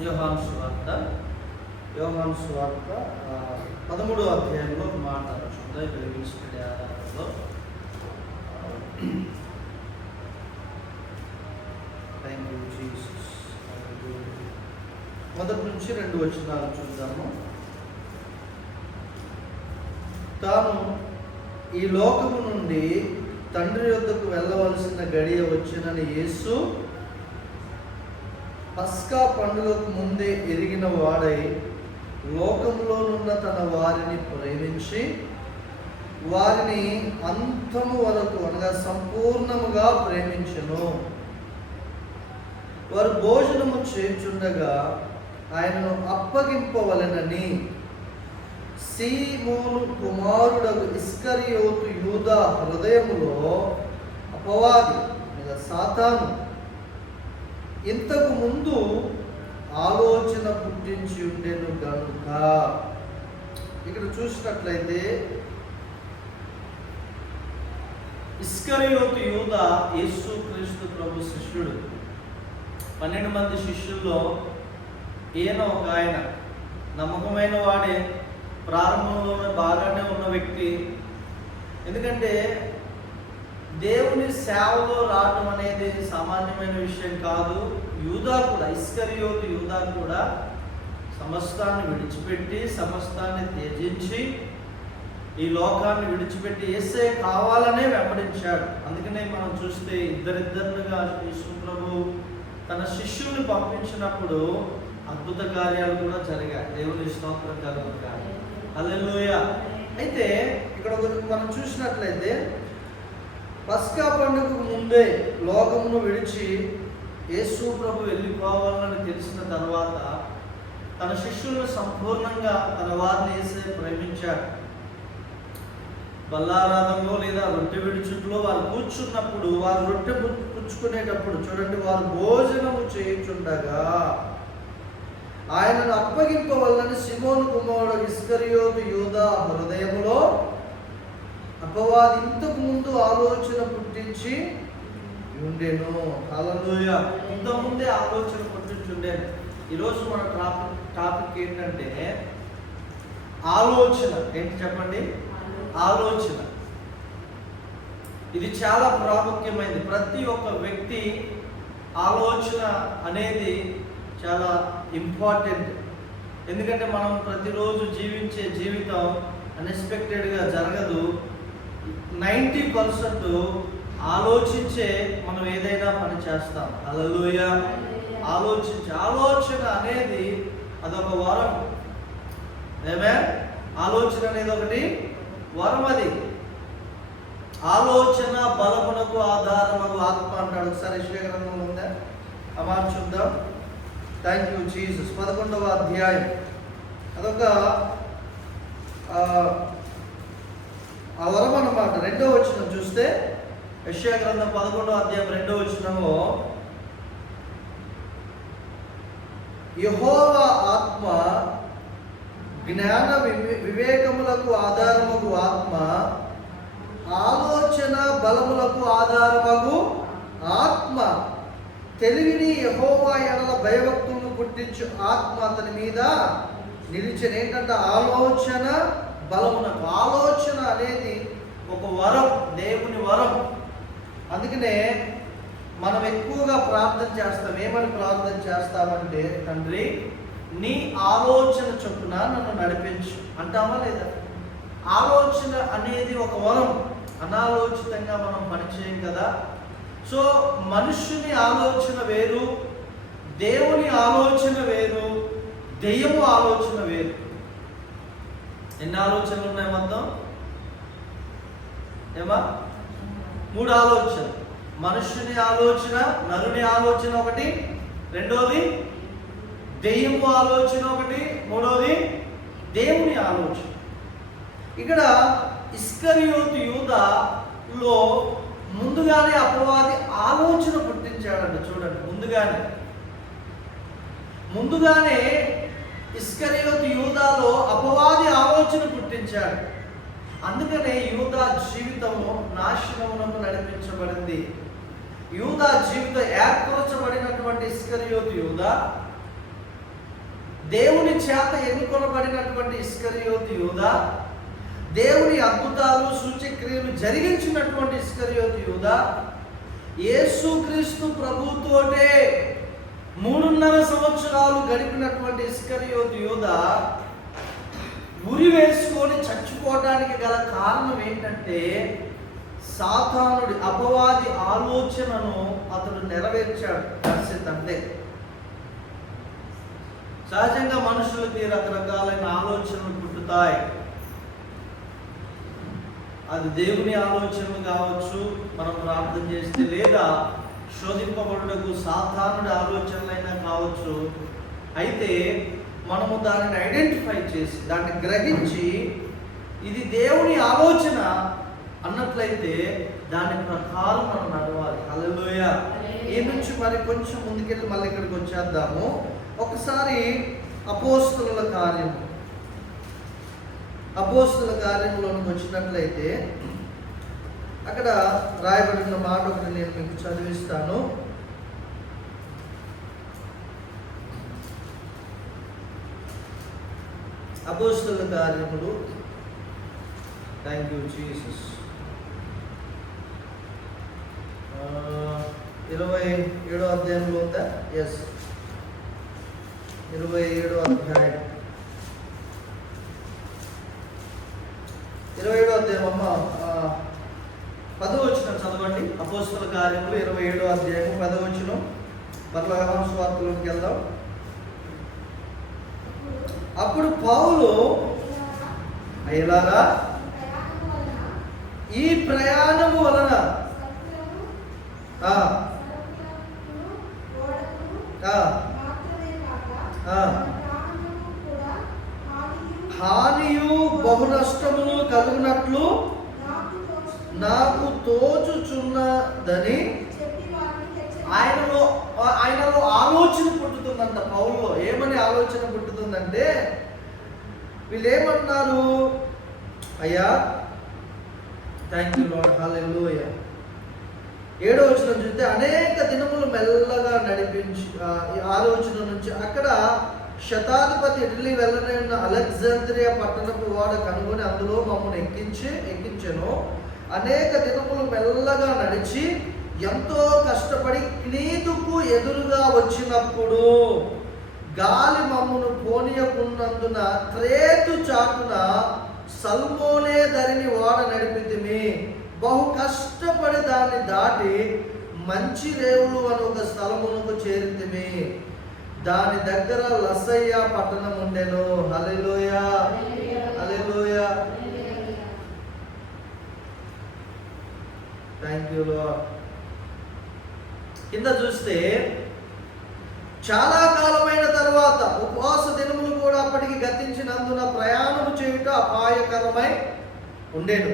యోహాను సువార్త 13వ అధ్యాయంలో మాట చూద్దాం. ఇక్కడ ఇంగ్లీష్ ఆధారంలో థ్యాంక్ యూ జీసస్. మొదటి నుంచి 2 వచనాలు చూద్దాము. తాను ఈ లోకము నుండి తండ్రి యొద్దకు వెళ్ళవలసిన గడియ వచ్చినని యేసు పస్కా పండుగకు ముందే ఎరిగిన వాడై లోకంలోనున్న తన వారిని ప్రేమించి వారిని అంతము వరకు అనగా సంపూర్ణముగా ప్రేమించెను. వారు భోజనము చేయుచుండగా ఆయనను అప్పగింపవలెనని సీమోను కుమారుడగు ఇస్కరియోతు యూదా హృదయములో అపవాది అనగా సాతాను ఇంతకు ముందు ఆలోచన పుట్టించి ఉండెను కనుక. ఇక్కడ చూసినట్లయితే ఇస్కరియోతు యూదా యేసుక్రీస్తు ప్రభు శిష్యుడు. 12 మంది శిష్యుల్లో ఈయన ఒక ఆయన. నమ్మకమైన వాడే, ప్రారంభంలోనే బాగానే ఉన్న వ్యక్తి. ఎందుకంటే దేవుని సేవలో రావడం అనేది సామాన్యమైన విషయం కాదు. యూదా కూడా, ఇస్కరియోతు యూదా కూడా సమస్తాన్ని విడిచిపెట్టి, సమస్తాన్ని త్యజించి, ఈ లోకాన్ని విడిచిపెట్టి యేసే కావాలనే వెంబడించాడు. అందుకనే మనం చూస్తే ఇద్దరిద్దరుగా యేసు ప్రభు తన శిష్యుల్ని పంపించినప్పుడు అద్భుత కార్యాలు కూడా జరిగాయి. దేవుని స్తోత్రం కలుగుగాక. హల్లెలూయా. అయితే ఇక్కడ మనం చూసినట్లయితే పస్కా పండుగకు ముందే లోకమును విడిచి యేసు ప్రభు వెళ్ళిపోవాలని తెలిసిన తర్వాత తన శిష్యులను సంపూర్ణంగా తన వారిని యేసే ప్రేమించాడు. బల్లారాధనలో లేదా రొట్టె విడుచుట్లో వారు కూర్చున్నప్పుడు, వారు రొట్టె పుచ్చుకునేటప్పుడు చూడండి, వారు భోజనము చేయుచుండగా ఆయనను అప్పగింపవలనని సీమోను కుమారుడు ఇస్కరియోతు యూదా హృదయములో అపవాది ఇంతకు ముందు ఆలోచన పుట్టించి ఉండెను. హల్లెలూయా. ఇంతకుముందే ఆలోచన పుట్టించి ఉండేను. ఈరోజు మన టాపిక్ ఏంటంటే ఆలోచన. ఏంటి చెప్పండి? ఆలోచన. ఇది చాలా ప్రాముఖ్యమైనది. ప్రతి ఒక్క వ్యక్తి ఆలోచన అనేది చాలా ఇంపార్టెంట్. ఎందుకంటే మనం ప్రతిరోజు జీవించే జీవితం అన్ఎక్స్పెక్టెడ్గా జరగదు. 90% ఆలోచించే మనం ఏదైనా పని చేస్తాం. హల్లెలూయా. ఆలోచన అనేది అదొక వరం. ఆలోచన అనేది ఒకటి వరం. అది ఆలోచన బలమునకు ఆధారమగు ఆత్మ అంటాడు. ఒకసారి యెషయా గ్రంథంలో ఉందా? అమాట చూద్దాం. Thank you Jesus. 11వ అధ్యాయం అదొక ఆ వరం అన్నమాట. 2వ వచనం చూస్తే యెషయా గ్రంథం 11వ అధ్యాయం 2వ వచనము, యెహోవా ఆత్మ జ్ఞాన వివేకములకు ఆధారమగు ఆత్మ, ఆలోచన బలములకు ఆధారమగు ఆత్మ, తెలివిని యెహోవా యెడల భయభక్తులను పుట్టించు ఆత్మ అతని మీద నిలిచెను. ఏంటంటే ఆలోచన బలమునకు. ఆలోచన అనేది ఒక వరం, దేవుని వరం. అందుకనే మనం ఎక్కువగా ప్రార్థన చేస్తాం. ఏమని ప్రార్థన చేస్తామంటే, తండ్రి నీ ఆలోచన చొప్పున నన్ను నడిపించు అంటామా లేదా? ఆలోచన అనేది ఒక వరం. అనాలోచితంగా మనం పనిచేయం కదా. సో మనుష్యుని ఆలోచన వేరు, దేవుని ఆలోచన వేరు, దెయ్యము ఆలోచన వేరు. ఎన్ని ఆలోచనలు ఉన్నాయి మొత్తం? 3 ఆలోచన. మనుష్యుని ఆలోచన, నరుని ఆలోచన ఒకటి, రెండోది దెయ్యము ఆలోచన ఒకటి, మూడోది దేవుని ఆలోచన. ఇక్కడ ఇస్కరియోతు యూదాలో ముందుగానే అపవాది ఆలోచన పుట్టించాడంట. చూడండి, ముందుగానే ఇస్కరియోతు యూదాలో అపవాది ఆలోచన పుట్టించాడు. అందుకనే యూదా జీవితము నాశనమునకు నడిపించబడింది. యూదా జీవితం ఏర్పరచబడినటువంటి ఇస్కరియోతు యూదా దేవుని చేత ఎన్నుకొనబడినటువంటి ఇస్కరియోతు యూదా, దేవుని అద్భుతాలు సూచక్రియలు జరిగించినటువంటి ఇస్కరియోతు యూదా, యేసుక్రీస్తు ప్రభుతోటే 3.5 సంవత్సరాలు గడిపినటువంటి ఇస్కరియోతు యూదా ఉరి వేసుకొని చచ్చిపోవడానికి గల కారణం ఏంటంటే సాతానుడి అపవాది ఆలోచనను అతడు నెరవేర్చాడు. అంతే. సహజంగా మనుషులకి రకరకాలైన ఆలోచనలు పుట్టుతాయి. అది దేవుని ఆలోచనలు కావచ్చు, మనం ప్రార్థన చేస్తే, లేదా శోధింపబడుటకు సాధారణ ఆలోచనలైనా కావచ్చు. అయితే మనము దానిని ఐడెంటిఫై చేసి దాన్ని గ్రహించి ఇది దేవుని ఆలోచన అన్నట్లయితే దాని ప్రకారం మనం నడవాలి. హల్లెలూయా. ఈ నుంచి మరి కొంచెం ముందుకెళ్ళి మళ్ళీ ఇక్కడికి వచ్చేద్దాము. ఒకసారి అపోస్తలుల కార్యంలోనికి వచ్చినట్లయితే అక్కడ రాయబడిన మాట ఒకటి నేను మీకు చదివిస్తాను. అపోస్తలుల కార్యములు, థ్యాంక్ యూ జీసస్, 27వ అధ్యాయంలో ఉందా? ఎస్, 27వ అధ్యాయం, 27వ అధ్యాయం అమ్మ 10వ వచనం చదవండి. అపోస్తలుల కార్యములు 27వ అధ్యాయం 10వ వచనం. మరలా యోహాను సువార్తలోకి వెళ్దాం. అప్పుడు పౌలు, అయ్యలారా, ఈ ప్రయాణము వలన హానియు బహు నష్టమును కలుగునట్లు నాకు తోచుచున్నదని ఆయనలో ఆలోచన పుట్టుతుందంట. పౌల్లో ఏమని ఆలోచన పుట్టుతుందంటే, వీళ్ళు ఏమంటున్నారు, అయ్యా, థ్యాంక్ యూ లార్డ్, హల్లెలూయా. 7వ వచనం చూస్తే, అనేక దినములు మెల్లగా నడిపించి, ఈ ఆలోచన నుంచి అక్కడ శతాధిపతి ఇటలీ వెళ్ళనైన అలెగ్జాంద్రియా పట్టణపు వాడ కనుగొని అందులో మమ్మల్ని ఎక్కించెను. అనేక దినములు మెల్లగా నడిచి ఎంతో కష్టపడి క్నీదుకు ఎదురుగా వచ్చినప్పుడు గాలి మమ్మను పోనీయకున్నందున క్రేతు చాటున సల్మోనే ధరిని వాడ నడిపితిమి. బహు కష్టపడి దాన్ని దాటి మంచి రేవులు అని ఒక స్థలమునకు చేరితిమి. దాని దగ్గర లసయ్య పట్టణం ఉండెను. హల్లెలూయా, హల్లెలూయా, థ్యాంక్ యూ లార్డ్. కింద చూస్తే, చాలా కాలమైన తర్వాత ఉపవాస దినములు కూడా అప్పటికి గతించినందున ప్రయాణము చేయుట అపాయకరమై ఉండేను.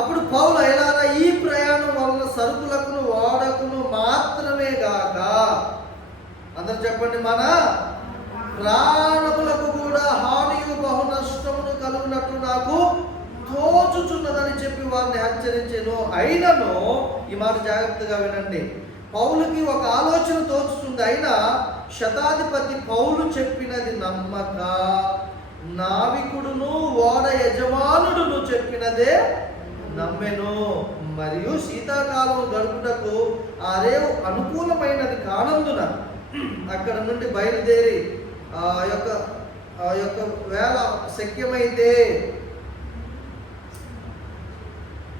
అప్పుడు పౌలు, అయ్యలారా, ఈ ప్రయాణం వలన సరుకులకును వాడకును మాత్రమే గాక, అందరు చెప్పండి, మన ప్రాణములకు కూడా హానియు బహు నష్టమును కలుగునట్లు నాకు తోచుచున్నదని చెప్పి వారిని హెచ్చరించెను. అయినను, ఈ మాట జాగ్రత్తగా వినండి, పౌలుకి ఒక ఆలోచన తోచుతుంది. అయినా శతాధిపతి పౌలు చెప్పినది నమ్మక, నావికుడును ఓడ యజమానుడును చెప్పినదే నమ్మెను. మరియు శీతాకాలం గడుపుటకు ఆ రేవు అనుకూలమైనది కానందున అక్కడ నుండి బయలుదేరి ఆ యొక్క వేళ శక్యమైతే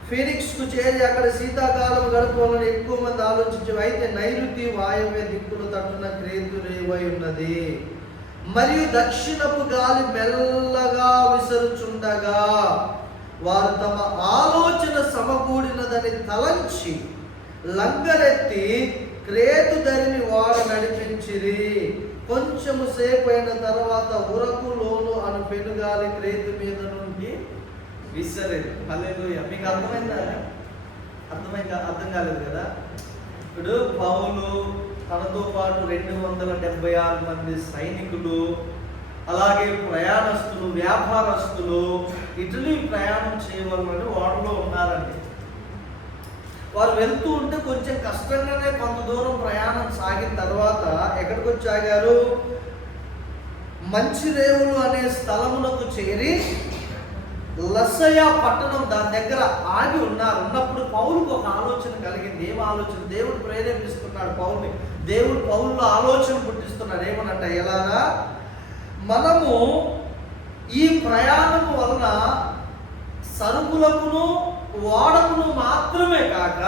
ఫీనిక్స్కు చేరి అక్కడ శీతాకాలం గడుపుకోవాలని ఎక్కువ మంది ఆలోచించారు. అయితే నైరుతి వాయువ్య దిక్కులు తట్టున క్రేతు రేవై ఉన్నది, మరియు దక్షిణపు గాలి మెల్లగా విసరుచుండగా వారు తమ ఆలోచన సమకూడినదని తలంచి లంగరెత్తి క్రేతు ధరిని వాడ నడిపించిరి. కొంచెము సేపు అయిన తర్వాత ఉరకు లోను అను పెనుగాలి క్రేతు మీద నుండి విసరేది. హల్లెలూయా. మీకు అర్థమైందా? అర్థం కాలేదు కదా? ఇప్పుడు పౌలు తనతో పాటు 276 మంది సైనికులు, అలాగే ప్రయాణస్తులు, వ్యాపారస్తులు ఇటలీ ప్రయాణం చేయవలనని వాడలో ఉన్నారండి. వారు వెళ్తూ ఉంటే కొంచెం కష్టంగానే కొంత దూరం ప్రయాణం సాగిన తర్వాత ఎక్కడికి వచ్చి ఆగారు? మంచిరేవులు అనే స్థలమునకు చేరి లసయ పట్టణం దాని దగ్గర ఆగి ఉన్నప్పుడు పౌలుకు ఒక ఆలోచన కలిగింది. ఏం ఆలోచన? దేవుడు ప్రేరేపిస్తున్నాడు పౌలుని. దేవుడు పౌలులో ఆలోచన పుట్టిస్తున్నాడు. ఏమనంట, ఎలాగా మనము ఈ ప్రయాణం వలన సరుకులకును ఓడకును మాత్రమే కాక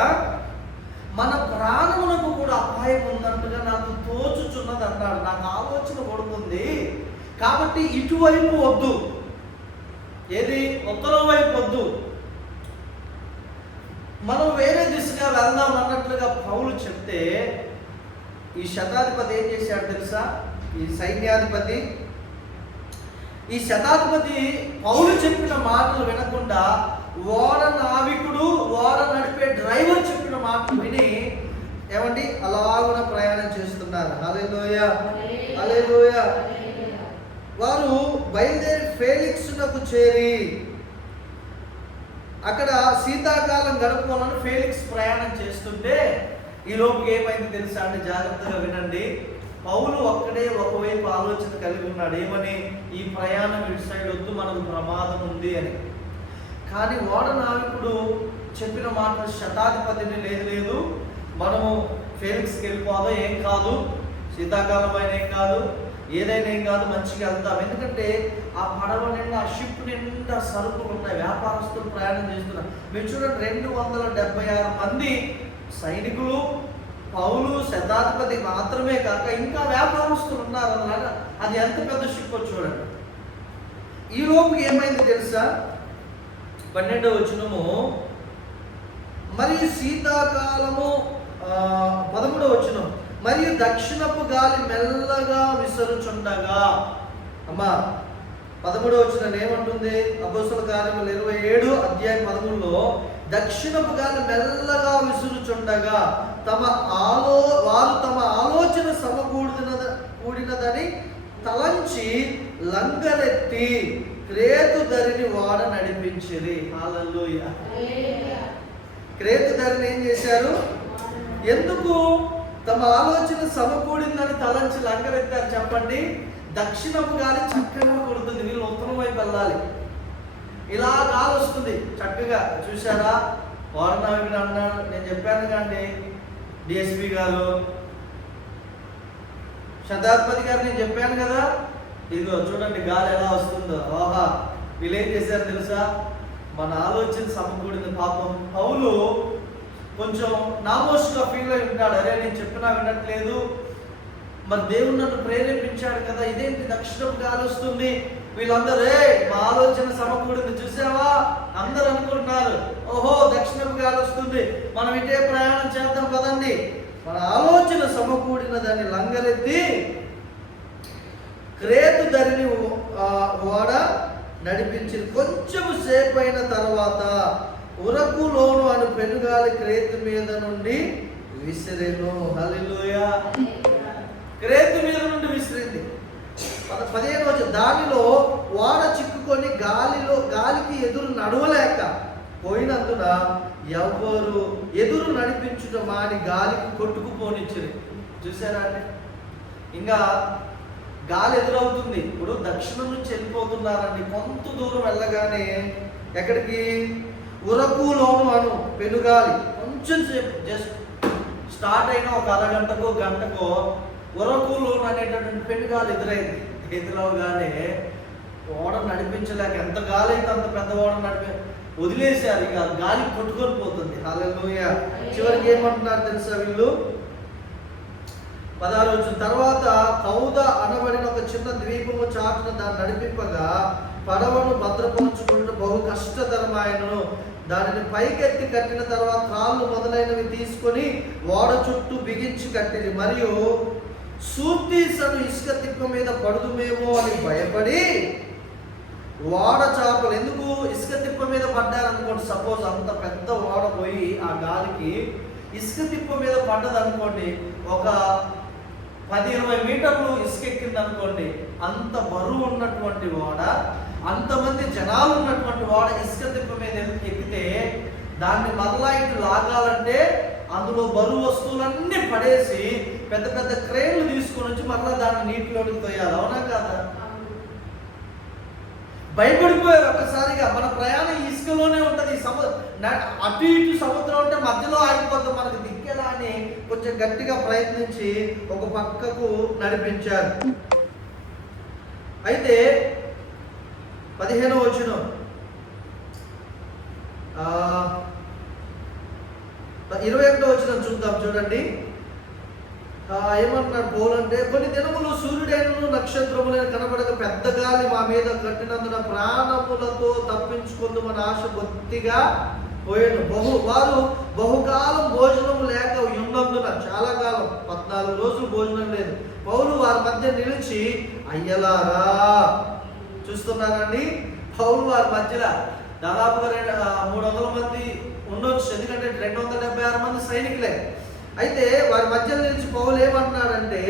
మన ప్రాణములకు కూడా అపాయం ఉందంటగా నాకు తోచుచున్నది అన్నాడు. నాకు ఆలోచన పడుతుంది. కాబట్టి ఇటువైపు వద్దు, ఏది ఉత్తరం వైపు వద్దు, మనం వేరే దిశగా వెళ్దాం అన్నట్లుగా పౌలు చెప్తే ఈ శతాధిపతి ఏం చేశాడు తెలుసా? ఈ సైన్యాధిపతి, ఈ శతాధిపతి పౌలు చెప్పిన మాటలు వినకుండా ఓడ నావికుడు, ఓడ నడిపే డ్రైవర్ చెప్పిన మాటలు విని ఏమండి అలాగున ప్రయాణం చేస్తున్నారు. హల్లెలూయా, హల్లెలూయా. వారు బయలుదేరి ఫేలిక్స్నకు చేరి అక్కడ శీతాకాలం గడుపుకోవాలని ఫేలిక్స్ ప్రయాణం చేస్తుంటే ఈ లోపు ఏమైంది తెలుసా అంటే, జాగ్రత్తగా వినండి. పౌలు ఒక్కడే ఒకవైపు ఆలోచన కలిగి ఉన్నాడు. ఏమని? ఈ ప్రయాణం ఇటు సైడ్ వద్దు, మనకు ప్రమాదం ఉంది అని. కానీ ఓడ నావికుడు చెప్పిన మాట శతాధిపతిని, లేదు మనము ఫేలిక్స్కి వెళ్ళిపోదాం, ఏం కాదు, శీతాకాలం అయినా ఏం కాదు, ఏదైనా ఏం కాదు, మంచిగా వెళ్తాం. ఎందుకంటే ఆ పడవ నిండా, ఆ షిప్ నిండా సరుకులు ఉన్నాయి, వ్యాపారస్తులు ప్రయాణం చేస్తున్నారు. మీరు చూడండి, 276 మంది సైనికులు, పౌలు, శతాధిపతి మాత్రమే కాక ఇంకా వ్యాపారస్తులు ఉన్నారు అన్నమాట. అది ఎంత పెద్ద షిప్ చూడండి. ఈ లోపుకి ఏమైంది తెలుసా? 12వ వచనము, మరియు శీతాకాలము 13వ వచనం, మరియు దక్షిణపు గాలి మెల్లగా విసరుచుండగా. అమ్మా 13వ వచనం ఏమంటుంది? అపోస్తల కార్యములు 27 అధ్యాయం 13లో దక్షిణపు గాలి మెల్లగా విసురుచుండగా వారు తమ ఆలోచన కూడినదని తలంచి లంగరెత్తి క్రేతు ధరిని వాడ నడిపించిరి. హల్లెలూయా. క్రేతు ధరిని ఏం చేశారు? ఎందుకు తమ ఆలోచన సమకూడిందని తలంచి లంగరెత్తారు చెప్పండి? దక్షిణపు గాలి చక్కగా కొడుతుంది, వీళ్ళు ఉత్తరం వైపు వెళ్ళాలి. ఇలా గాలి వస్తుంది చక్కగా. చూసారా? వారణావికుడు అన్నాడు, నేను చెప్పాను కానీ డిఎస్పి గారు, శతాధిపతి గారు, నేను చెప్పాను కదా, ఇదిగో చూడండి గాలి ఎలా వస్తుందో. ఆహా, వీళ్ళు ఏం చేశారు తెలుసా? మన ఆలోచన సమకూడింది. పాపం పౌలు కొంచెం నామోష్గా ఫీల్ అయి ఉంటాడు. అరే, నేను చెప్పినా వినట్లేదు, మరి దేవుడు నన్ను ప్రేరేపించాడు కదా, ఇదేంటి దక్షిణపు గాలి వస్తుంది, వీళ్ళందరూ మా ఆలోచన సమకూడింది చూసావా, అందరూ అనుకుంటున్నారు, ఓహో దక్షిణపు గాలి వస్తుంది, మనం ఇటే ప్రయాణం చేద్దాం కదండి. మన ఆలోచన సమకూడిన దాన్ని లంగరెత్తి క్రేతు ధరిని ఓడ నడిపించింది. కొంచెం సేపు అయిన తర్వాత ఉరకులోను అను పెనుగాలి క్రేతు మీద నుండి విసిరెను. హల్లెలూయా. క్రేతు మీద నుండి విసిరింది. 15వ వచనం, దానిలో ఓడ చిక్కుకొని గాలికి ఎదురు నడవలేక పోయినందున ఎవరు ఎదురు నడిపించుట మాని గాలికి కొట్టుకుపోనిచ్చారు. చూసారా అండి? ఇంకా గాలి ఎదురవుతుంది. ఇప్పుడు దక్షిణం నుంచి వెళ్ళిపోతున్నారండి. కొంత దూరం వెళ్ళగానే ఎక్కడికి? ఉరకులోను అను పెనుగాలి. కొంచెం సేపు జస్ట్ స్టార్ట్ అయిన ఒక అరగంటకో గంటకో ఉరకులోను అనేటటువంటి పెనుగాలి ఎదురైంది. ఎదురవగానే ఓడ నడిపించలేక, ఎంత గాలి అయితే అంత పెద్ద ఓడ వదిలేశారు. ఇక గాలి కొట్టుకొని పోతుంది. హల్లెలూయా. చివరికి ఏమంటున్నారు తెలుసా వీళ్ళు? 16వ వచనం, తర్వాత కౌద అనబడిన ఒక చిన్న ద్వీపము చాటున దాన్ని నడిపింపగా పడవను భద్రపరుచుకుంటూ బహు కష్టతరమాయనను. దానిని పైకెత్తి కట్టిన తర్వాత తాళ్ళు మొదలైనవి తీసుకొని ఓడ చుట్టూ బిగించి కట్టింది. మరియు సూర్తీసను ఇసుక తిప్ప మీద పడుదుమేమో అని భయపడి ఓడ చేపలు, ఎందుకు ఇసుక తిప్ప మీద పడ్డారనుకోండి, సపోజ్ అంత పెద్ద ఓడ పోయి ఆ గాలికి ఇసుక తిప్ప మీద పడ్డది అనుకోండి, ఒక 10-20 మీటర్లు ఇసుక ఎక్కింది అనుకోండి, అంత బరువు ఉన్నటువంటి ఓడ, అంతమంది జనాలు ఉన్నటువంటి ఓడ ఇసుక తిప్ప మీద ఎక్కితే దాన్ని మరలా ఇటు లాగాలంటే అందులో బరువు వస్తువులన్నీ పడేసి పెద్ద పెద్ద క్రేన్లు తీసుకొని వచ్చి మరలా దాన్ని నీటిలోకి తోయాలి. అవునా కాదా? భయపడిపోయారు ఒక్కసారిగా. మన ప్రయాణం ఇసుకలోనే ఉంటుంది. అటు ఇటు సముద్రం ఉంటే మధ్యలో ఆగిపోతాం, మనకు దిక్కేలా అని కొంచెం గట్టిగా ప్రయత్నించి ఒక పక్కకు నడిపించారు. అయితే 15వ వచనం, 21వ వచనం చూద్దాం. చూడండి ఏమంటున్నారు పౌలు అంటే, కొన్ని దినములు సూర్యుడైనను నక్షత్రములైన కనబడక పెద్ద గాలి మా మీద కట్టినందున ప్రాణములతో తప్పించుకుందామని ఆశ బొత్తిగా పోయాను. వారు బహుకాలం భోజనం లేక ఉన్నందున, చాలా కాలం 14 రోజులు భోజనం లేదు. పౌలు వారి మధ్య నిలిచి, అయ్యలారా, చూస్తున్నారండి, పౌలు వారి మధ్యలో దాదాపుగా 300 మంది ఉండొచ్చు, ఎందుకంటే 276 మంది సైనికులే. అయితే వారి మధ్య నిలిచి పౌలు ఏమన్నాడంటే,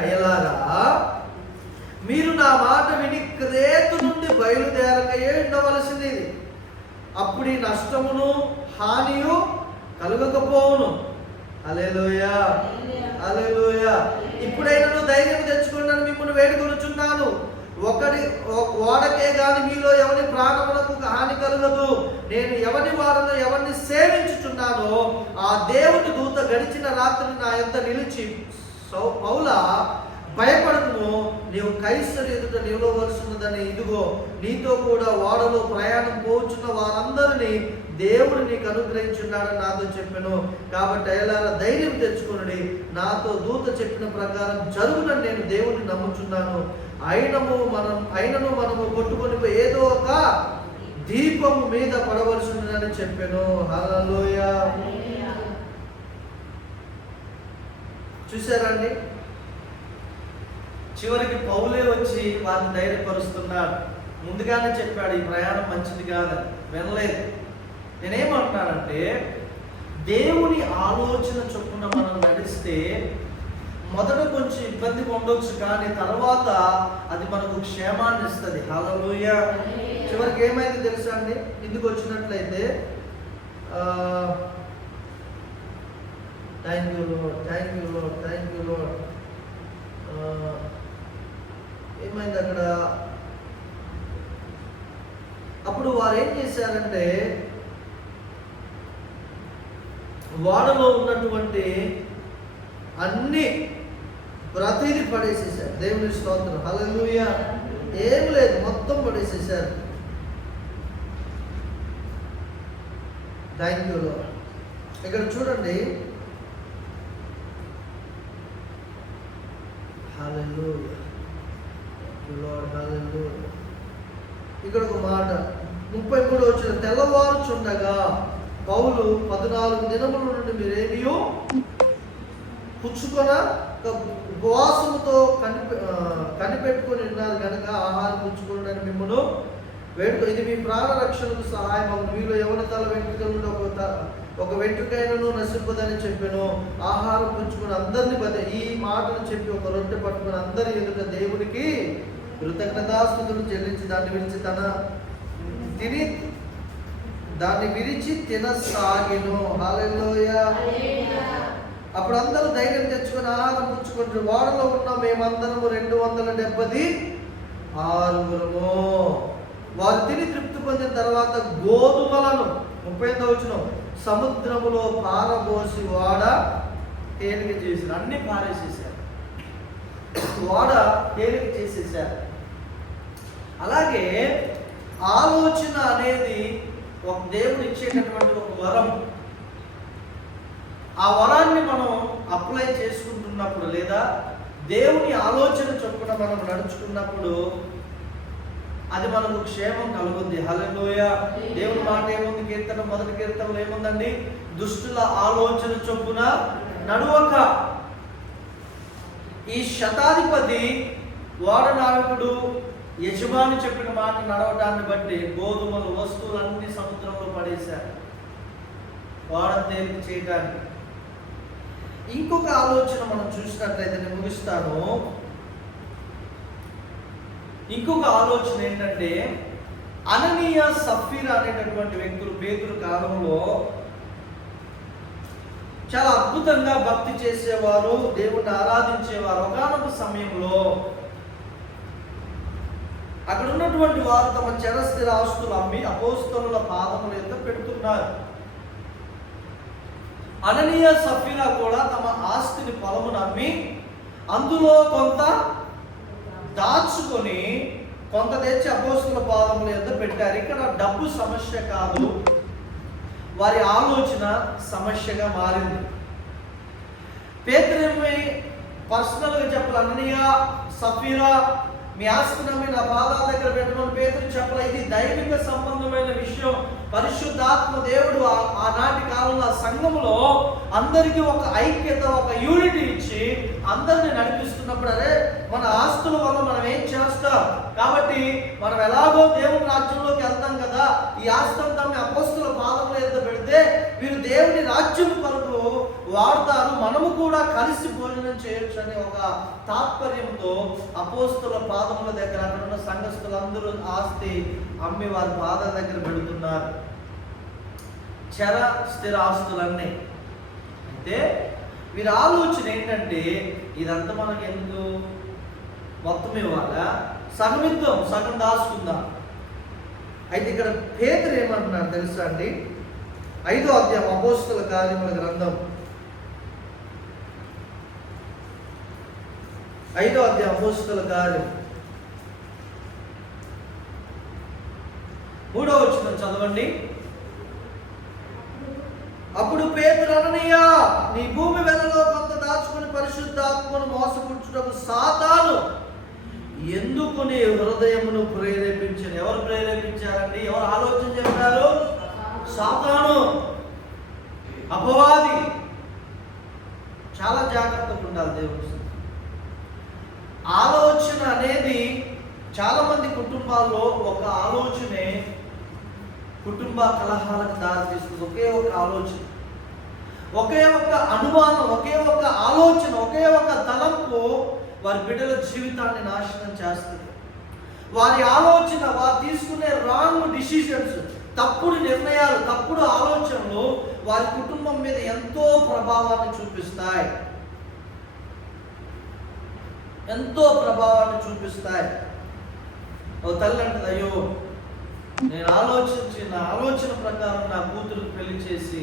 అయ్యలారా, మీరు నా మాట విని క్రేతు నుండి బయలుదేరకయే ఉండవలసింది. అప్పుడు ఈ నష్టమును హానియు కలుగకపోవును. హల్లెలూయా, హల్లెలూయా. ఇప్పుడైనా ధైర్యం తెచ్చుకున్నాను, మిమ్మల్ని వేడుకొనుచున్నాను. ఓడకే గాని మీలో ఎవరి ప్రాణములకు హాని కలుగదు. నేను ఎవరి వాడను, ఎవరిని సేవించుచున్నానో ఆ దేవుని దూత గడిచిన రాత్రి నా యొద్ద నిలిచి, పౌలా, భయపడకుము, నీవు కైసరు ఎదుట నిలవలసినదని, ఇదిగో నీతో కూడా ఓడలో ప్రయాణం పోచున్న వారందరినీ దేవుడు నీకు అనుగ్రహించున్నాడని నాతో చెప్పాను. కాబట్టి అయ్యలారా, ధైర్యం తెచ్చుకుని నాతో దూత చెప్పిన ప్రకారం జరుగునని నేను దేవుడిని నమ్ముచున్నాను. అయినను మనము కొట్టుకొని ఏదో ఒక దీపము మీద పడవలసిందని చెప్పాను. హల్లెలూయా. చూసారండి, చివరికి పౌలే వచ్చి వారిని ధైర్యపరుస్తున్నాడు. ముందుగానే చెప్పాడు ఈ ప్రయాణం మంచిది కాదని, వినలేదు. నేనేమంటున్నానంటే, దేవుని ఆలోచన చొప్పున మనం నడిస్తే మొదట కొంచెం ఇబ్బంది ఉండొచ్చు, కానీ తర్వాత అది మనకు క్షేమాన్ని ఇస్తుంది. హల్లెలూయా. చివరికి ఏమైంది తెలుసా అండి, ఇందుకు వచ్చినట్లయితే thank you Lord, thank you Lord, thank you lord. ఏమైంది అక్కడ, అప్పుడు వారు ఏం చేశారంటే, వాడలో ఉన్నటువంటి అన్ని ప్రతిదీ పడేసేసారు. దేవుని స్తోత్రం, హల్లెలూయా. ఏం లేదు, మొత్తం పడేసేసారు. Thank you lord. ఇక్కడ చూడండి, హల్లెలూయా, లార్డ్, హల్లెలూయా. ఇక్కడ ఒక మాట 33 వచ్చిన, తెల్లవారుచుండగా పౌలు 14 దినముల నుండి మీరేమియో పుచ్చుకొన ఉపవాసముతో కనిపెట్టుకొని ఉన్నారు కనుక ఆహారం పుచ్చుకోవడానికి మిమ్మల్ని వేడుక, ఇది మీ ప్రాణ రక్షణకు సహాయం అవును. మీలో ఎవరి తల వెంట్రుకలు ఒక వెంట్రుకైనను నశింపదని చెప్పాను. ఆహారం పుచ్చుకొని అందరినీ ఈ మాటను చెప్పి ఒక రొట్టె పట్టుకొని అందరి ఎదుట దేవుడికి కృతజ్ఞతాస్తుతులు చెల్లించి దాన్ని విరిచి తినసాగిను. హల్లెలూయా. అప్పుడు అందరూ ధైర్యం తెచ్చుకొని ఆహారం పుచ్చుకుంటారు. వాడలో ఉన్న మేమందరము 276 వారు తిని తృప్తి పొందిన తర్వాత గోధుమలను 35వ వచనం సముద్రములో పారబోసి వాడ తేలిక చేశారు. అన్ని పారేసేసారు, వాడ తేలిక చేసేసారు. అలాగే ఆలోచన అనేది ఒక దేవుడు ఇచ్చేటటువంటి ఒక వరం. ఆ వరాన్ని మనం అప్లై చేసుకుంటున్నప్పుడు, లేదా దేవుని ఆలోచన చొప్పున మనం నడుచుకున్నప్పుడు అది మనకు క్షేమం కలుగుద్ది. హల్లెలూయా. దేవుని మాట ఏముంది, కీర్తన 1వ కీర్తనలో ఏముందండి, దుష్టుల ఆలోచన చొప్పున నడువక. ఈ శతాధిపతి వాడ నాయకుడు యజమాని చెప్పిన మాట నడవటాన్ని బట్టి గోధుమలు వస్తువులన్నీ సముద్రంలో పడేశారు వాడ తేలిక చేయడానికి. ఇంకొక ఆలోచన మనం చూసినట్లయితే, నేను ముగిస్తాను. ఇంకొక ఆలోచన ఏంటంటే, అననీయ సఫీరా అనేటటువంటి వ్యక్తులు పేతురు కాలంలో చాలా అద్భుతంగా భక్తి చేసేవారు, దేవుణ్ణి ఆరాధించేవారు. ఒకానొక సమయంలో అక్కడ ఉన్నటువంటి వారు తమ చరస్థిర ఆస్తులు అమ్మి అపోస్తలుల పాదముల యొక్క పెడుతున్నారు. అననీయ సఫీరా కూడా తమ ఆస్తిని పొలమును అమ్మి అందులో కొంత దాచుకొని కొంత తెచ్చి అపోస్తలుల పాదముల యొక్క పెట్టారు. ఇక్కడ డబ్బు సమస్య కాదు, వారి ఆలోచన సమస్యగా మారింది. పేతురేమి పర్సనల్గా చెప్పాలి, అననీయ సఫీరా మీ ఆస్తి నమ్మి నా పాదాల దగ్గర పెట్టమని పేతురు చెప్పలే. ఇది దైవిక సంబంధమైన విషయం. పరిశుద్ధాత్మ దేవుడు ఆనాటి కాలంలో ఆ సంఘములో అందరికీ ఒక ఐక్యత, ఒక యూనిటీ ఇచ్చి అందరిని నడిపిస్తున్నప్పుడు, అరే మన ఆస్తుల వల్ల మనం ఏం చేస్తాం, కాబట్టి మనం ఎలాగో దేవుని రాజ్యంలోకి వెళ్తాం కదా, ఈ ఆస్తి అంతా మీ అపోస్తుల పాదముల మీద పెడితే వీరు దేవుని రాజ్యం కొరకు వాడతారు, మనము కూడా కలిసి భోజనం చేయొచ్చు అనే ఒక తాత్పర్యంతో అపోస్తుల పాదముల దగ్గర అక్కడ ఉన్న సంఘస్థులందరూ ఆస్తి అమ్మి వారి పాదాల దగ్గర పెడుతున్నారు. చర స్థిర ఆస్తులన్నీ. అయితే వీరి ఆలోచన ఏంటంటే, ఇదంతా మనకి ఎందుకు, మొత్తం ఇవ్వాలా, సగం ఇద్దాం, సగం దాచుకుందాం. అయితే ఇక్కడ పేతురు ఏమంటున్నారు తెలుసా అండి? 5వ అధ్యాయం అపోస్తల కార్యముల గ్రంథం 5వ అధ్యాయం అపోస్తల కార్యం 3వ వచనం చదవండి. అప్పుడు పేతురు, అననీయ నీ భూమి వెలలో కొంత దాచుకుని పరిశుద్ధాత్మను మోసపుచ్చుటకు సాతాను ఎందుకు నీ హృదయమును ప్రేరేపించారు? ఎవరు ప్రేరేపించారండి? ఎవరు ఆలోచన చెప్పారు? సాతాను, అపవాది. చాలా జాగ్రత్తగా ఉండాలి దేవుడు. ఆలోచన అనేది చాలా మంది కుటుంబాల్లో ఒక ఆలోచనే కుటుంబ కలహాలకు దారితీస్తుంది. ఒకే ఒక ఆలోచన, ఒకే ఒక అనుమానం, ఒకే ఒక ఆలోచన, ఒకే ఒక తలంపు వారి బిడ్డల జీవితాన్ని నాశనం చేస్తుంది. వారి ఆలోచన, వారు తీసుకునే రాంగ్ డిసిషన్స్, తప్పుడు నిర్ణయాలు, తప్పుడు ఆలోచనలు వారి కుటుంబం మీద ఎంతో ప్రభావాన్ని చూపిస్తాయి, ఎంతో ప్రభావాన్ని చూపిస్తాయి. ఓ తల్లి అంటది, అయ్యో నేను ఆలోచించి నా ఆలోచన ప్రకారం నా కూతురు పెళ్లి చేసి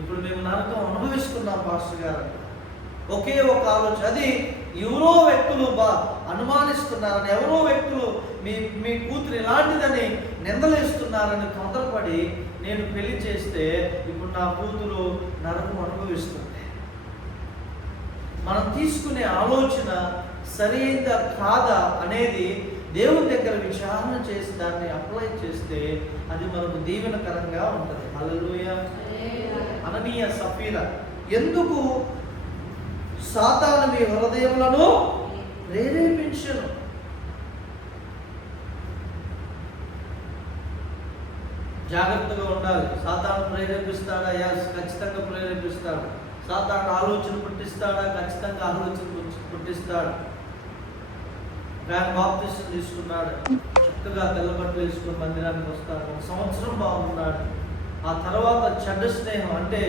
ఇప్పుడు మేము నరకం అనుభవిస్తున్నాం పాస్టర్ గారు. ఒకే ఒక ఆలోచన, అది ఎవరో వ్యక్తులు అనుమానిస్తున్నారని, ఎవరో వ్యక్తులు మీ కూతురు ఇలాంటిదని నిందలేస్తున్నారని తొందరపడి నేను పెళ్లి చేస్తే ఇప్పుడు నా కూతురు నరకం అనుభవిస్తుంది. మనం తీసుకునే ఆలోచన సరైనదా కాదా అనేది దేవుని దగ్గర విచారణ చేసి దాన్ని అప్లై చేస్తే అది మనకు దీవెనకరంగా ఉంటుంది. హల్లెలూయా. అననీయ సఫీరా ఎందుకు సాతాను మీ హృదయములను ప్రేరేపించను? జాగ్రత్తగా ఉండాలి. సాతాను ప్రేరేపిస్తాడా? ఖచ్చితంగా ప్రేరేపిస్తాడు. సాతాను ఆలోచన పుట్టిస్తాడా? ఖచ్చితంగా ఆలోచన పుట్టిస్తాడు. ఆయన బాప్తిసం తీసుకున్నాడు, చక్కగా తెల్లబట్టలు వేసుకుని మందిరానికి వస్తాడు, 1 సంవత్సరం బాగున్నాడు. ఆ తర్వాత చెడ్డ స్నేహం, అంటే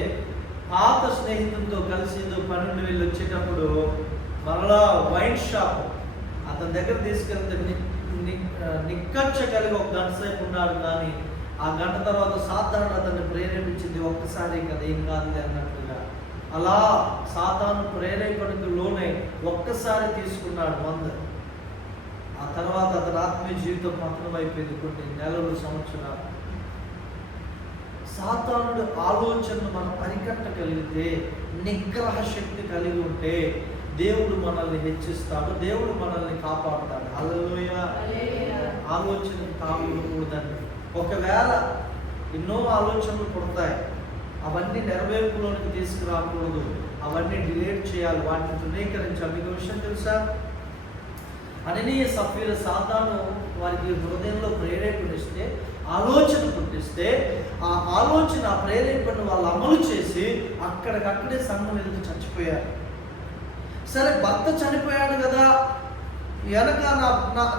పాత స్నేహితులతో కలిసి 12 వెళ్ళి వచ్చేటప్పుడు మరలా వైన్ షాప్ అతని దగ్గర తీసుకెళ్తే నిక్కచ్చ కలిగి 1 గంట సేపు ఉన్నాడు. కానీ ఆ గంట తర్వాత సాతాను అతన్ని ప్రేరేపించింది, ఒక్కసారి కదా ఏం కాదు అన్నట్లుగా. అలా సాతాను ప్రేరేపణకు లోనే ఒక్కసారి తీసుకున్నాడు మందు. ఆ తర్వాత అతని ఆత్మీయ జీవితం పతనం అయిపోయింది కొన్ని నెలలు, సంవత్సరాలు. సాతానుడు ఆలోచనను మనం అరికట్టగలిగితే, నిగ్రహ శక్తి కలిగి ఉంటే దేవుడు మనల్ని హెచ్చిస్తాడు, దేవుడు మనల్ని కాపాడుతాడు. హల్లెలూయా. ఆలోచనకు తాము ఇవ్వకూడదండి. ఒకవేళ ఎన్నో ఆలోచనలు పుడతాయి, అవన్నీ నెరవేర్పులోనికి తీసుకురాకూడదు, అవన్నీ డిలీట్ చేయాలి, వాటిని తృణీకరించాలి. మీకు విషయం తెలుసా? అననీయ సఫీరా సాతాను వారికి హృదయంలో ప్రేరేపణిస్తే, ఆలోచన పుట్టిస్తే, ఆ ఆలోచన ఆ ప్రేరేపణ వాళ్ళు అమలు చేసి అక్కడికక్కడే సంఘం ఎదుగు చచ్చిపోయారు. సరే భర్త చనిపోయాడు కదా, వెనక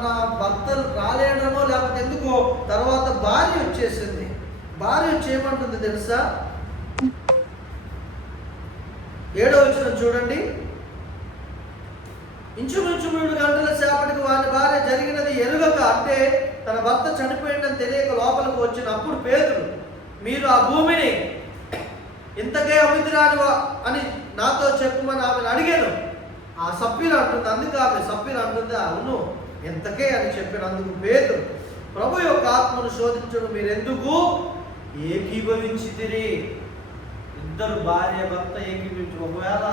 నా భర్త రాలేడనో లేకపోతే ఎందుకో తర్వాత భార్య వచ్చేసింది. భార్య వచ్చి ఏమంటుంది తెలుసా? 7వ వచనం చూడండి. ఇంచుమించు 3 గంటల సేపటికి వారి భార్య జరిగినది ఎరుగక, అంటే తన భర్త చనిపోయిందని తెలియక లోపలికి వచ్చినప్పుడు పేతురు, మీరు ఆ భూమిని ఇంతకే అమ్మిదిరాని అని నాతో చెప్పమని ఆమెను అడిగాను. ఆ సప్పీలు అంటుంది, అందుకు ఆమె సప్పీలు అంటుంది, అవును ఎంతకే అని చెప్పినందుకు పేతురు, ప్రభు యొక్క ఆత్మను శోధించడం మీరెందుకు ఏకీభవించితిరి? ఇద్దరు భార్య భర్త ఏకీభవించు. ఒకవేళ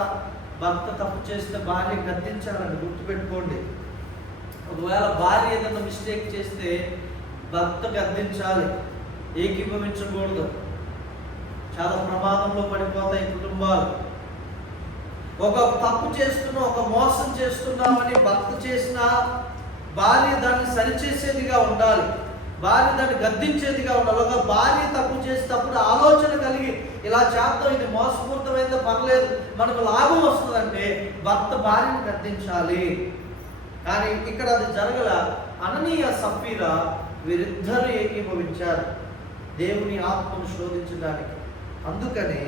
భర్త తప్పు చేస్తే భార్య గద్దించాలని గుర్తుపెట్టుకోండి. ఒకవేళ భార్య ఏదైనా మిస్టేక్ చేస్తే భర్త గద్దించాలి, ఏకీభవించకూడదు. చాలా ప్రమాదంలో పడిపోతాయి కుటుంబాలు. ఒక తప్పు చేస్తున్నా, ఒక మోసం చేస్తున్నామని భర్త చేసినా భార్య దాన్ని సరిచేసేదిగా ఉండాలి, భార్య దాన్ని గద్దించేదిగా ఉండాలి. ఒక భార్య తప్పు చేసేటప్పుడు ఆలోచన కలిగి ఇలా చేద్దాం, ఇది మోసపూరితమైందో పర్లేదు, మనకు లాభం వస్తుందంటే భర్త భార్యను గద్దించాలి. కానీ ఇక్కడ అది జరగల. అననీయ సప్పీరా వీరిద్దరూ ఏకీభవించారు దేవుని ఆత్మను శోధించడానికి. అందుకనే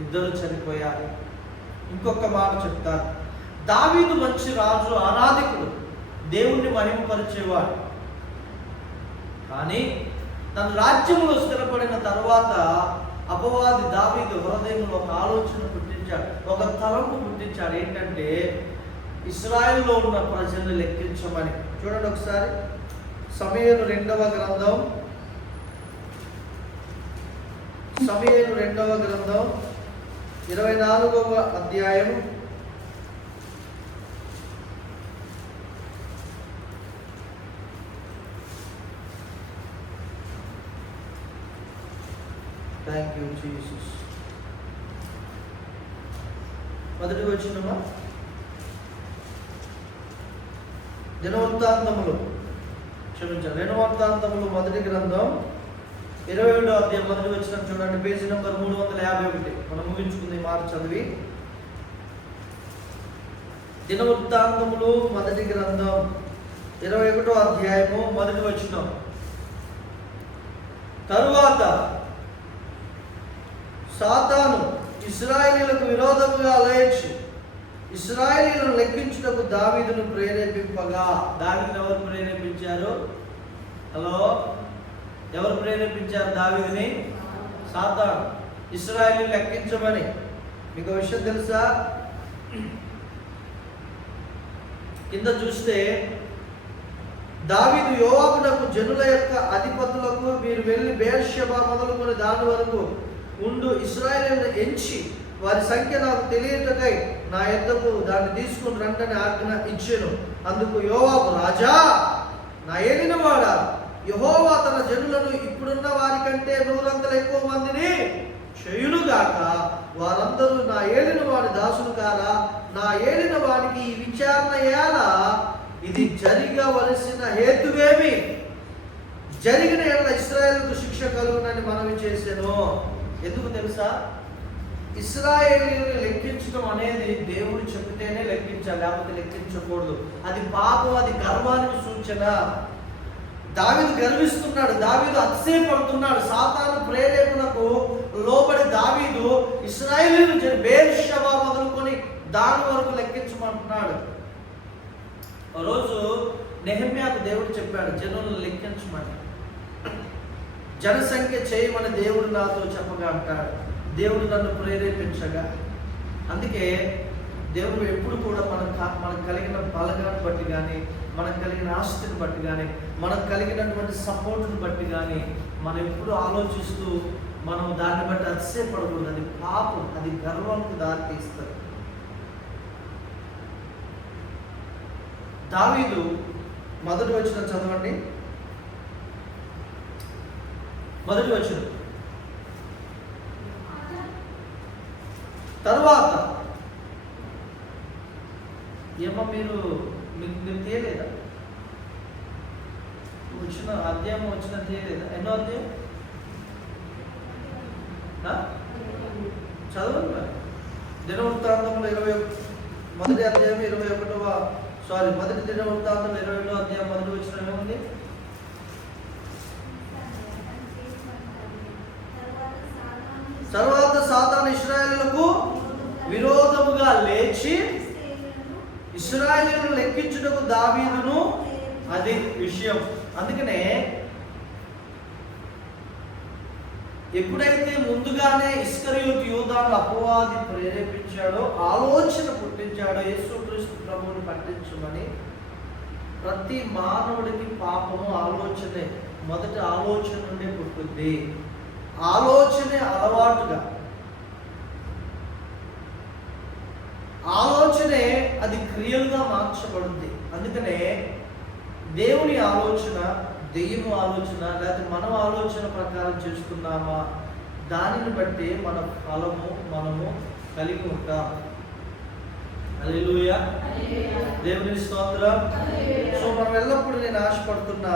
ఇద్దరు చనిపోయారు. ఇంకొక మాట చెప్తారు, దావీదు మంచి రాజు, ఆరాధికుడు, దేవుణ్ణి మహిమపరిచేవాడు. కానీ తన రాజ్యంలో స్థిరపడిన తర్వాత అపవాది దావీదు హృదయంలో ఒక ఆలోచన పుట్టించాడు, ఒక తలంపు పుట్టించాడు. ఏంటంటే ఇశ్రాయేలులో ఉన్న ప్రజల్ని లెక్కించమని. చూడండి ఒకసారి సమూయేలు 2వ గ్రంథం, సమూయేలు 2వ గ్రంథం 24వ అధ్యాయం 1వ వచనమా? దినవృత్తాంతములు, క్షమించాలి, దినవృత్తాంతములు 1వ గ్రంథం 27వ అధ్యాయం 1వ వచనం చూడండి, పేజీ నంబర్ 351. మనం ముగించుకుంది మాట చదివి. దినవృత్తాంతములు 1వ గ్రంథం 21వ అధ్యాయము 1వ వచనం. తరువాత సాతాను ఇశ్రాయేలీయులకు విరోధముగా లేచి ఇశ్రాయేలీయులను లెక్కించుటకు దావీదును ప్రేరేపింపగా. దావీదును ఎవరు ప్రేరేపించారు? హలో, ఎవరు ప్రేరేపించారు దావీదుని? సాతాను. ఇశ్రాయేలీయులను లెక్కించమని. మీకు విషయం తెలుసా? కింద చూస్తే దావీదు యోవాబునకు జనుల యొక్క అధిపతులకు, మీరు వెళ్ళి బెయేర్షెబా మొదలుకొని దాని వరకు ఉండు ఇశ్రాయేలును ఎంచి వారి సంఖ్య నాకు తెలియటకై నా యొద్దకు దాన్ని తీసుకుని రండని ఆజ్ఞ ఇచ్చెను. అందుకు యోవాబు, రాజా, నా ఏలినవాడా, యెహోవా తన జనులను ఇప్పుడున్న వారి కంటే 100 ఎక్కువ మందిని చేయునుగాక. వారందరూ నా ఏలిన వాడి దాసులు కారా? నా ఏలిన వాడికి ఈ విచారణ ఎలా? ఇది జరగవలసిన హేతువేమి? జరిగిన ఎడల ఇశ్రాయేలుకు శిక్ష కలుగునని మనవి చేసెను. ఎందుకు తెలుసా? ఇశ్రాయేలీయులను లెక్కించడం అనేది దేవుడు చెబితేనే లెక్కించాలి, లేకపోతే లెక్కించకూడదు. అది పాపం, అది గర్వానికి సూచన. దావీదు గర్విస్తున్నాడు, దావీదు అతిశయపడుతున్నాడు. సాతాను ప్రేరేపణకు లోబడి దావీదు ఇశ్రాయేలీయులను బెయేర్షెబా మొదలుకొని దాని వరకు లెక్కించమంటున్నాడు. రోజు నెహెమ్యాకు దేవుడు చెప్పాడు, జనులను లెక్కించమని, జనసంఖ్య చేయమని దేవుడు నాతో చెప్పగా అంటాడు. దేవుడు నన్ను ప్రేరేపించగా. అందుకే దేవుడు ఎప్పుడు కూడా మనకు కలిగిన బలగాన్ని బట్టి కానీ, మనకు కలిగిన ఆస్తిని బట్టి కానీ, మనకు కలిగినటువంటి సపోర్ట్ని బట్టి కానీ మనం ఎప్పుడు ఆలోచిస్తూ మనం దాన్ని బట్టి అతిశయపడకూడదు. అది పాపం, అది గర్వానికి దారితీస్తుంది. దావీదు 1వ వచనం చదవండి. 1వ వచనం. తరువాత ఏమో మీరు తీయలేదా? వచ్చిన అధ్యాయం వచ్చిన తీయలేదా? ఎన్నో అధ్యాయం చదవండి. దినవృత్తాంతంలో 1వ అధ్యాయం 1 దినవృత్తాంతం 20వ అధ్యాయం 1వ వచనం ఏముంది? తరువాత సాతాను ఇశ్రాయేలులో ఇశ్రాయేలీయులకు విరోధముగా లేచి ఇశ్రాయేలీయులను లెక్కించుటకు దావీదును, అది విషయం. అందుకనే ఎప్పుడైతే ముందుగానే ఇస్కరియోతు యూదాను అపవాది ప్రేరేపించాడో, ఆలోచన పుట్టించాడో యేసుక్రీస్తు ప్రభువుని పట్టించమని, ప్రతి మానవుడికి పాపము ఆలోచనే, మొదటి ఆలోచన నుండే పుట్టుద్ది. ఆలోచనే అలవాటుగా, ఆలోచనే అది క్రియలుగా మార్చబడుద్ది. అందుకనే దేవుని ఆలోచన, దెయ్యము ఆలోచన, లేకపోతే మనం ఆలోచన ప్రకారం చేస్తున్నామా, దానిని బట్టి మన ఫలము మనము కలిగి ఉంటాం. హల్లెలూయా, దేవుని స్తోత్రం. సో మనం ఎల్లప్పుడూ నేను ఆశపడుతున్నా,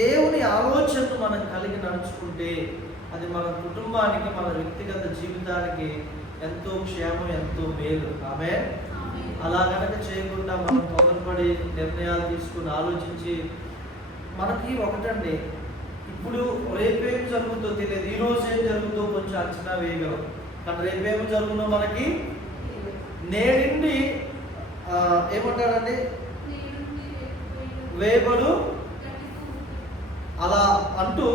దేవుని ఆలోచనను మనం కలిగి నడుచుకుంటే అది మన కుటుంబానికి, మన వ్యక్తిగత జీవితానికి ఎంతో క్షేమం, ఎంతో మేలు. ఆమేన్. అలా కనుక చేయకుండా మనం తొందరపడి నిర్ణయాలు తీసుకుని ఆలోచించి, మనకి ఒకటండి, ఇప్పుడు రేపేం జరుగుతుందో తెలియదు, ఈరోజు ఏం జరుగుతుందో కొంచెం అంచనా వేయగలం, కానీ రేపేం జరుగుతుందో మనకి నేడిండి ఏమంటాడండి, వేబడు, అలా అంటూ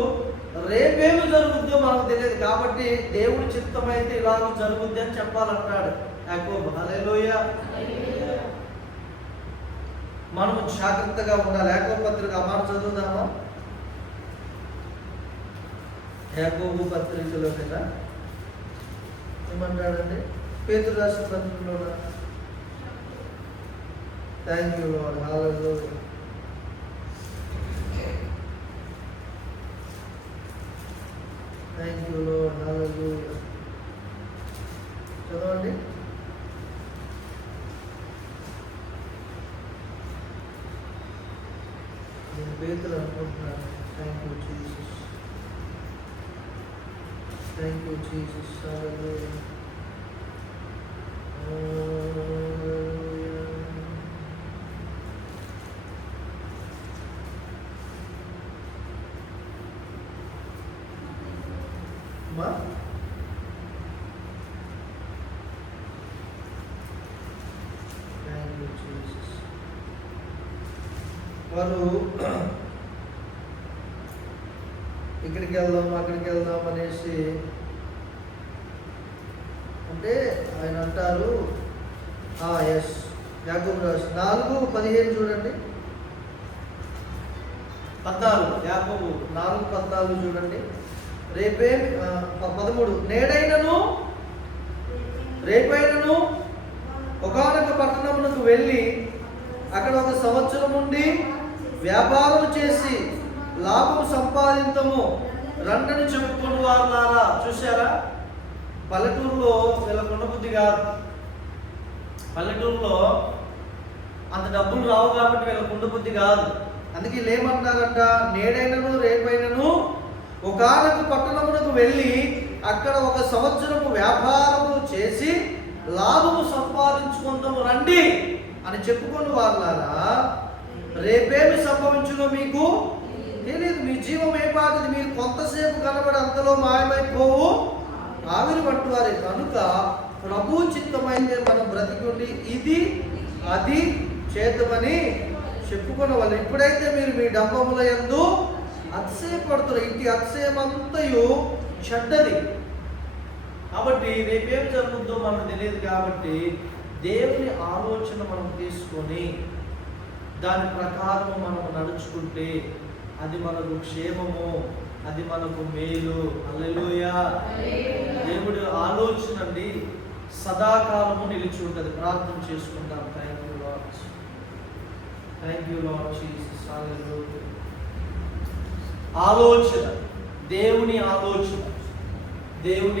రేపేమి జరుగుతుందో మనకు తెలియదు. కాబట్టి దేవుడి చిత్తమైతే ఇలాగ జరుగుద్ది అని చెప్పాలంటాడు యాకోబు. హల్లెలూయా. మనము జాగ్రత్తగా ఉండాలి. యాకోబు పత్రిక ఆ మాట చదువుదామా? యాకోబు పత్రికలో కదా ఏమంటాడండి, పేతురు రాసిన పత్రికలో. Thank you Lord. Hallelujah. Thank you Lord. Hallelujah. చదవండి. నేను పేతురు అనుకుంటున్నాను. Thank you Jesus. Thank you Jesus. Hallelujah. వారు ఇక్కడికి వెళ్దాం అక్కడికి వెళ్దాం అనేసి అంటే ఆయన అంటారు. ఎస్, యాకోబు రాసి 4:15 చూడండి. 14, యాకోబు 4:14 చూడండి. రేపే 13, నేడైనను రేపైనను ఒకానొక పట్టణమునకు వెళ్ళి అక్కడ 1 సంవత్సరం ఉండి వ్యాపారం చేసి లాభం సంపాదించము రండని చెప్పుకుని వారులారా. చూసారా, పల్లెటూరులో వీళ్ళకు ఉండబుద్ధి కాదు. పల్లెటూరులో అంత డబ్బులు రావు కాబట్టి వీళ్ళకు ఉండబుద్ధి కాదు. అందుకే వీళ్ళు ఏమంటారంట, నేడైనను రేపైనను ఒకానొక పట్టణమునకు వెళ్ళి అక్కడ 1 సంవత్సరము వ్యాపారము చేసి లాభము సంపాదించుకుందాము రండి అని చెప్పుకుని వారులారా. రేపేమి సంభవించునో మీకు తెలియదు. మీ జీవం ఏ పాటిది, మీరు కొంతసేపు కనబడి అంతలో మాయమైపోవు ఆవిరి పట్టువారే. కనుక ప్రభు చిత్తమైతే మనం బ్రతికి ఉండి ఇది అది చేద్దామని చెప్పుకున్న వాళ్ళు. ఇప్పుడైతే మీరు మీ డబ్బముల యందు అతిశయపడుతున్నారు. ఇంటి అతిశయమంతయు చెడ్డది. కాబట్టి రేపేం జరుగుతుందో మనకు తెలియదు. కాబట్టి దేవుని ఆలోచన మనం తీసుకొని దాని ప్రకారం మనం నడుచుకుంటే అది మనకు క్షేమము, అది మనకు మేలు. హల్లెలూయా. దేవుడి ఆలోచన అండి సదాకాలము నిలిచి ఉంటుంది. ప్రార్థన చేసుకుంటాం. Thank you Lord. Thank you Lord Jesus. Hallelujah. ఆలోచన, దేవుని ఆలోచన, దేవుని